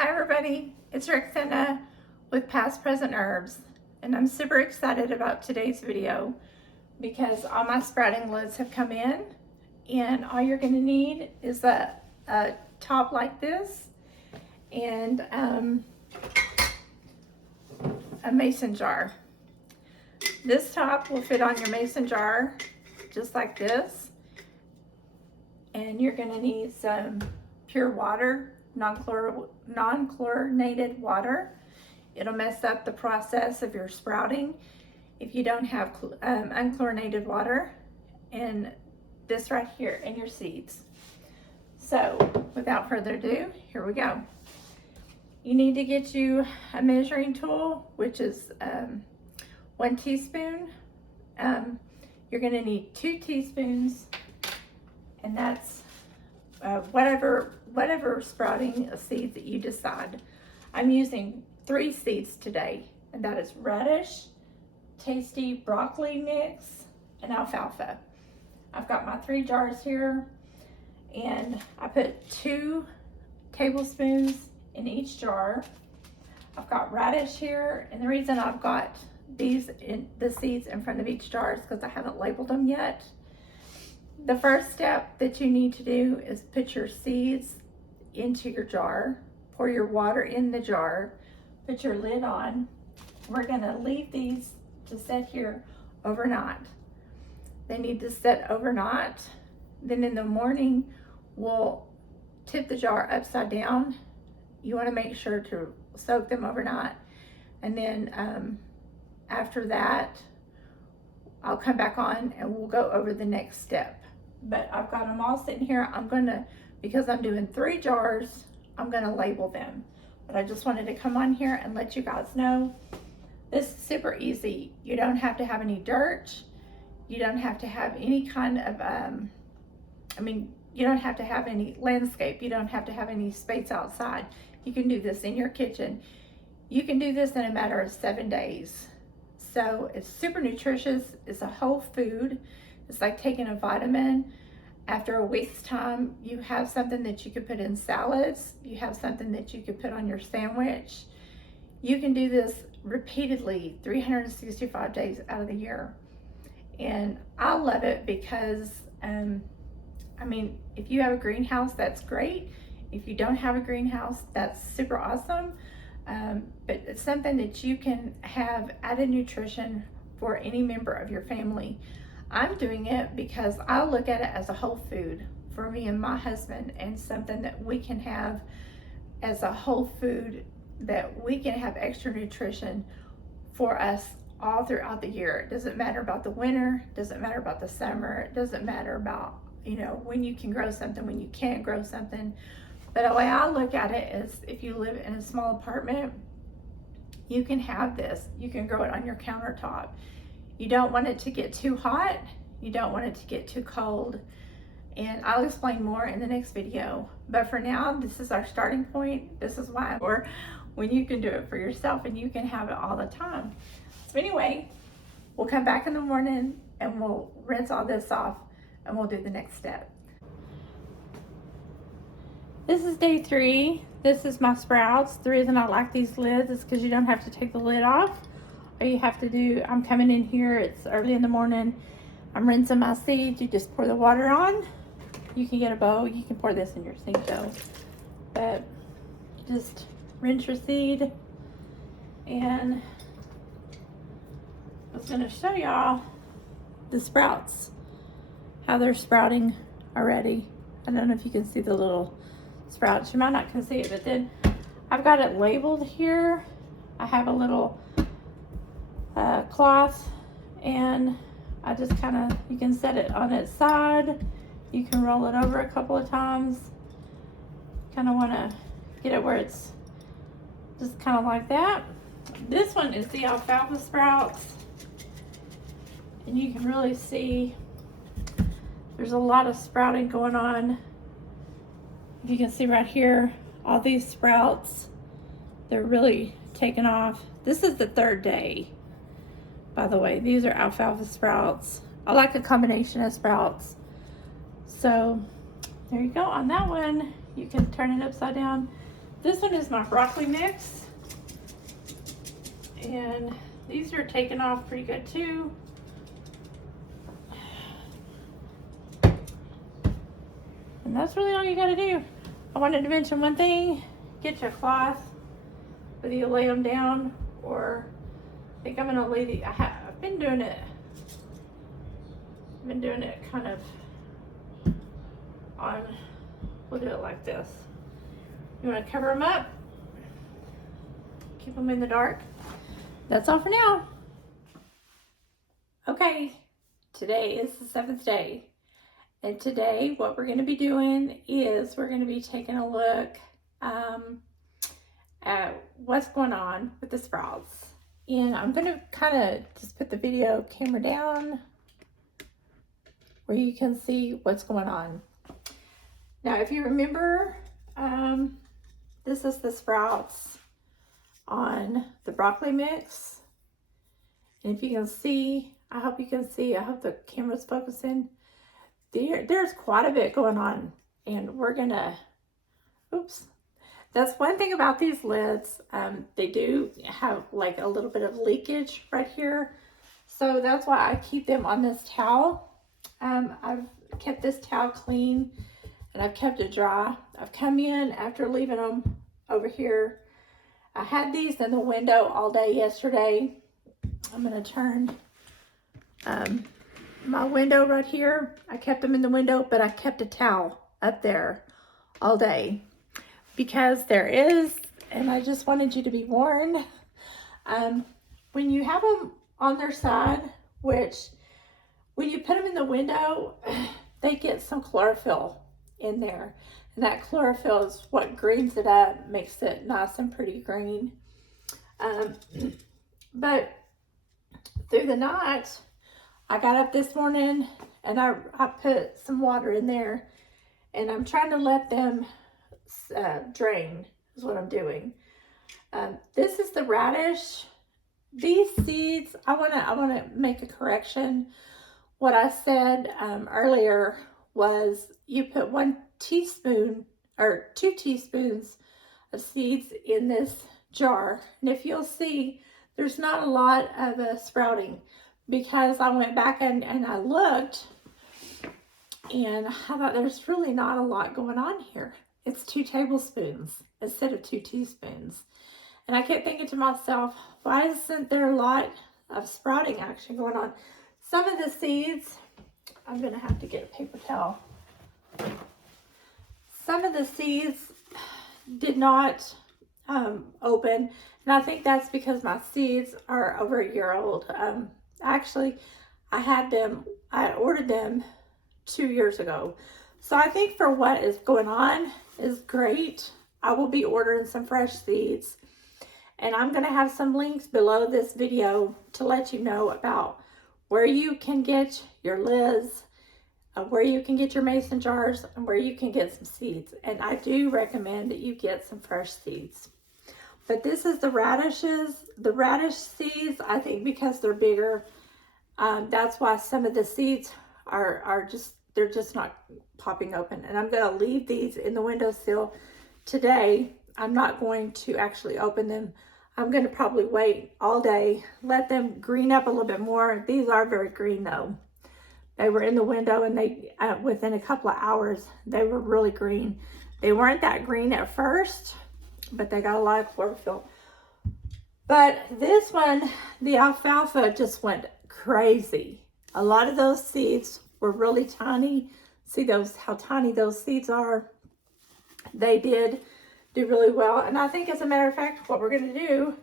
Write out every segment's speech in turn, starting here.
Hi everybody, it's Rexanna with Past Present Herbs, and I'm super excited about today's video because all my sprouting lids have come in, and all you're going to need is a top like this and a mason jar. This top will fit on your mason jar just like this, and you're going to need some pure water, non-chlorinated water. It'll mess up the process of your sprouting if you don't have unchlorinated water, and this right here in your seeds. So without further ado, here we go. You need to get you a measuring tool, which is 1 teaspoon. You're going to need 2 teaspoons, and that's whatever sprouting seeds that you decide. I'm using 3 seeds today, and that is radish, tasty broccoli mix, and alfalfa. I've got my 3 jars here, and I put 2 tablespoons in each jar. I've got radish here, and the reason I've got the seeds in front of each jar is because I haven't labeled them yet. The first step that you need to do is put your seeds into your jar, pour your water in the jar, put your lid on. We're going to leave these to set here overnight. They need to set overnight. Then in the morning, we'll tip the jar upside down. You want to make sure to soak them overnight. And then after that, I'll come back on and we'll go over the next step. But I've got them all sitting here. Because I'm doing 3 jars, I'm gonna label them. But I just wanted to come on here and let you guys know this is super easy. You don't have to have any dirt. You don't have to have any kind of, you don't have to have any landscape. You don't have to have any space outside. You can do this in your kitchen. You can do this in a matter of 7 days. So it's super nutritious. It's a whole food. It's like taking a vitamin. After a week's time, you have something that you could put in salads. You have something that you could put on your sandwich. You can do this repeatedly 365 days out of the year. And I love it because, if you have a greenhouse, that's great. If you don't have a greenhouse, that's super awesome. But it's something that you can have added nutrition for any member of your family. I'm doing it because I look at it as a whole food for me and my husband, and something that we can have as a whole food, that we can have extra nutrition for us all throughout the year. It doesn't matter about the winter, it doesn't matter about the summer, it doesn't matter about, when you can grow something, when you can't grow something. But the way I look at it is, if you live in a small apartment, you can have this. You can grow it on your countertop. You don't want it to get too hot. You don't want it to get too cold. And I'll explain more in the next video. But for now, this is our starting point. This is why, or when you can do it for yourself and you can have it all the time. So anyway, we'll come back in the morning and we'll rinse all this off and we'll do the next step. This is day 3. This is my sprouts. The reason I like these lids is because you don't have to take the lid off. All you have to do, I'm coming in here, it's early in the morning, I'm rinsing my seeds. You just pour the water on. You can get a bowl, you can pour this in your sink though. But just rinse your seed. And I was gonna show y'all the sprouts, how they're sprouting already. I don't know if you can see the little sprouts. You might not can see it, but then I've got it labeled here. I have a little cloth, and I just you can set it on its side. You can roll it over a couple of times. Kind of want to get it where it's just kind of like that. This one is the alfalfa sprouts, and you can really see there's a lot of sprouting going on. You can see right here, all these sprouts, they're really taking off. This is the 3rd day, by the way. These are alfalfa sprouts. I like a combination of sprouts. So there you go. On that one, you can turn it upside down. This one is my broccoli mix. And these are taking off pretty good too. And that's really all you gotta do. I wanted to mention one thing. Get your cloth, whether you lay them down or I think I'm gonna lay the, I've been doing it kind of on, we'll do it like this. You wanna cover them up, keep them in the dark. That's all for now. Okay, today is the 7th day. And today what we're going to be doing is we're going to be taking a look at what's going on with the sprouts. And I'm going to kind of just put the video camera down where you can see what's going on. Now, if you remember, this is the sprouts on the broccoli mix. And if you can see, I hope you can see, I hope the camera's focusing. There's quite a bit going on, and we're gonna, oops. That's one thing about these lids. They do have like a little bit of leakage right here. So that's why I keep them on this towel. I've kept this towel clean and I've kept it dry. I've come in after leaving them over here. I had these in the window all day yesterday. I'm gonna turn my window right here. I kept them in the window, but I kept a towel up there all day because there is, and I just wanted you to be warned, when you have them on their side, which when you put them in the window, they get some chlorophyll in there. And that chlorophyll is what greens it up, makes it nice and pretty green. But through the night, I got up this morning and I put some water in there and I'm trying to let them drain is what I'm doing. This is the radish. These seeds, I wanna make a correction. What I said earlier was you put 1 teaspoon or 2 teaspoons of seeds in this jar. And if you'll see, there's not a lot of sprouting, because I went back and I looked and I thought there's really not a lot going on here. It's 2 tablespoons instead of 2 teaspoons. And I kept thinking to myself, why isn't there a lot of sprouting action going on? Some of the seeds, I'm gonna have to get a paper towel. Some of the seeds did not open, and I think that's because my seeds are over a year old. Actually, I ordered them 2 years ago. So I think for what is going on is great. I will be ordering some fresh seeds. And I'm going to have some links below this video to let you know about where you can get your lids, where you can get your mason jars, and where you can get some seeds. And I do recommend that you get some fresh seeds. But this is the radishes. The radish seeds, I think because they're bigger, that's why some of the seeds they're just not popping open. And I'm going to leave these in the windowsill today. I'm not going to actually open them. I'm going to probably wait all day, let them green up a little bit more. These are very green though. They were in the window and they, within a couple of hours, they were really green. They weren't that green at first, but they got a lot of chlorophyll. But this one, the alfalfa just went crazy. A lot of those seeds were really tiny. See how tiny those seeds are? They did do really well. And I think, as a matter of fact, what we're going to do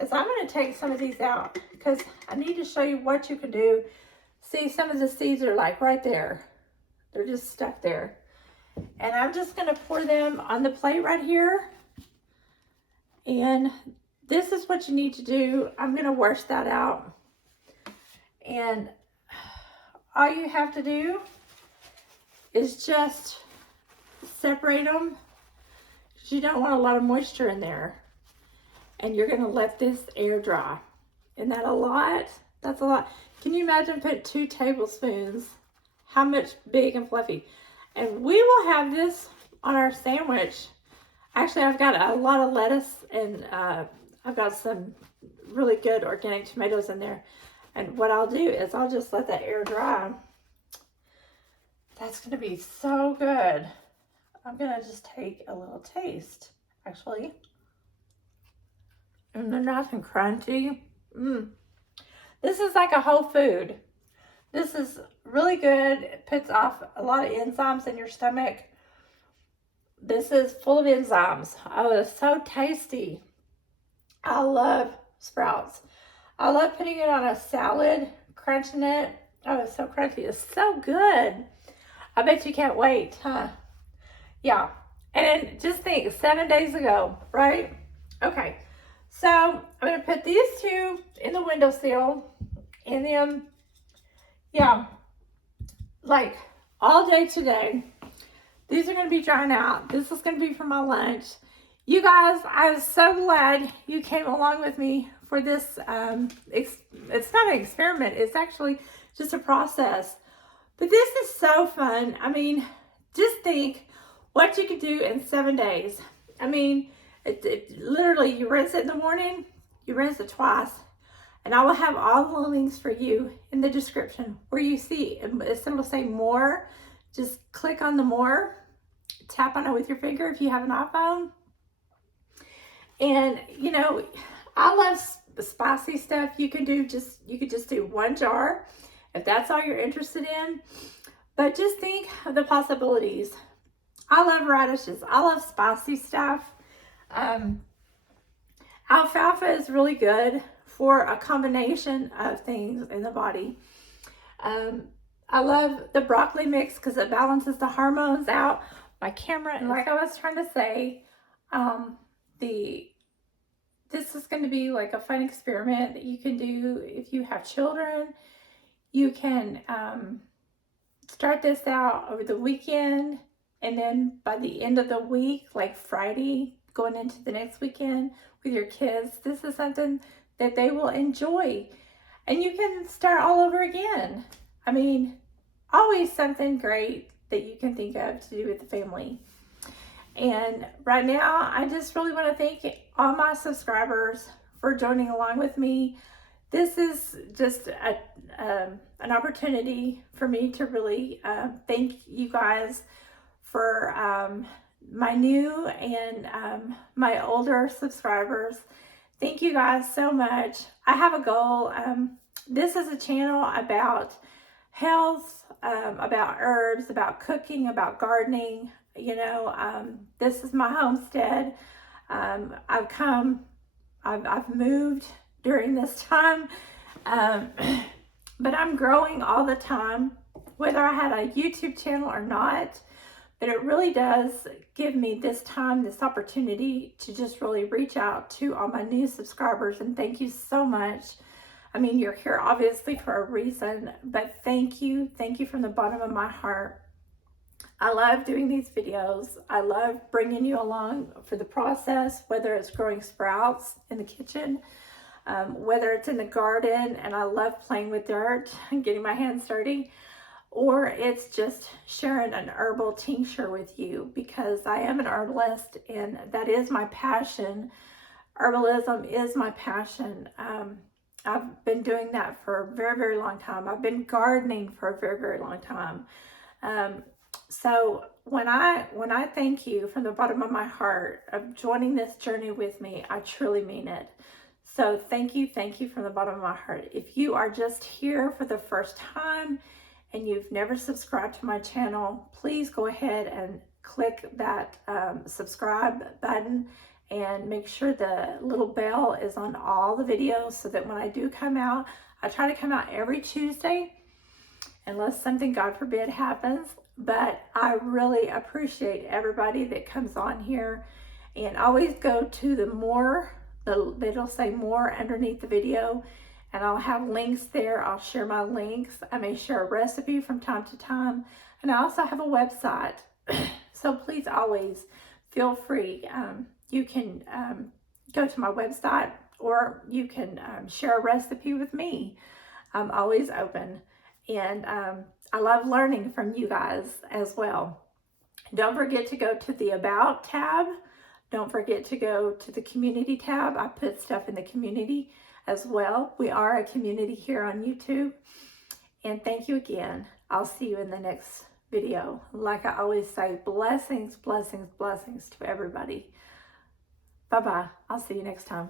is I'm going to take some of these out because I need to show you what you can do. See, some of the seeds are like right there. They're just stuck there. And I'm just going to pour them on the plate right here. And this is what you need to do. I'm going to wash that out. And all you have to do is just separate them, because you don't want a lot of moisture in there. And you're going to let this air dry. Isn't that a lot? That's a lot. Can you imagine put 2 tablespoons? How much big and fluffy? And we will have this on our sandwich. Actually, I've got a lot of lettuce, and I've got some really good organic tomatoes in there. And what I'll do is I'll just let that air dry. That's going to be so good. I'm going to just take a little taste, actually. And they're nice and crunchy. This is like a whole food. This is really good. It puts off a lot of enzymes in your stomach. This is full of enzymes. Oh, it's so tasty. I love sprouts. I love putting it on a salad, crunching it. Oh, it's so crunchy. It's so good. I bet you can't wait, huh? Yeah. And just think, 7 days ago, right? Okay. So I'm going to put these two in the windowsill. And then, yeah, like all day today. These are going to be drying out. This is going to be for my lunch. You guys, I'm so glad you came along with me for this. It's not an experiment. It's actually just a process. But this is so fun. I mean, just think what you could do in 7 days. I mean, literally, you rinse it in the morning, you rinse it twice. And I will have all the links for you in the description where you see, instead of say more, just click on the more, tap on it with your finger if you have an iPhone. And you know, I love spicy stuff. You could just do 1 jar if that's all you're interested in. But just think of the possibilities. I love radishes. I love spicy stuff. Alfalfa is really good for a combination of things in the body. I love the broccoli mix because it balances the hormones out. My camera, and like I was trying to say, this is going to be like a fun experiment that you can do if you have children. You can start this out over the weekend, and then by the end of the week, like Friday, going into the next weekend with your kids, this is something that they will enjoy. And you can start all over again. I mean, always something great that you can think of to do with the family. And right now, I just really want to thank all my subscribers for joining along with me. This is just an opportunity for me to really thank you guys for my new and my older subscribers. Thank you guys so much. I have a goal. This is a channel about health, about herbs, about cooking, about gardening. You know, this is my homestead. I've moved during this time, but I'm growing all the time, whether I had a YouTube channel or not. But it really does give me this time, this opportunity to just really reach out to all my new subscribers. And thank you so much. I mean, you're here obviously for a reason, but thank you. Thank you from the bottom of my heart. I love doing these videos. I love bringing you along for the process, whether it's growing sprouts in the kitchen, whether it's in the garden, and I love playing with dirt and getting my hands dirty, or it's just sharing an herbal tincture with you, because I am an herbalist and that is my passion. Herbalism is my passion. I've been doing that for a very, very long time. I've been gardening for a very, very long time. So when I thank you from the bottom of my heart of joining this journey with me, I truly mean it. So thank you from the bottom of my heart. If you are just here for the first time and you've never subscribed to my channel, please go ahead and click that subscribe button and make sure the little bell is on all the videos so that when I do come out, I try to come out every Tuesday unless something, God forbid, happens. But I really appreciate everybody that comes on here, and always go to the more, it'll say more underneath the video, and I'll have links there. I'll share my links. I may share a recipe from time to time, and I also have a website. So please always feel free. You can go to my website, or you can share a recipe with me. I'm always open, and I love learning from you guys as well. Don't forget to go to the About tab Don't forget to go to the community tab. I put stuff in the community as well. We are a community here on YouTube. And thank you again. I'll see you in the next video. Like I always say, blessings, blessings, blessings to everybody. Bye-bye. I'll see you next time.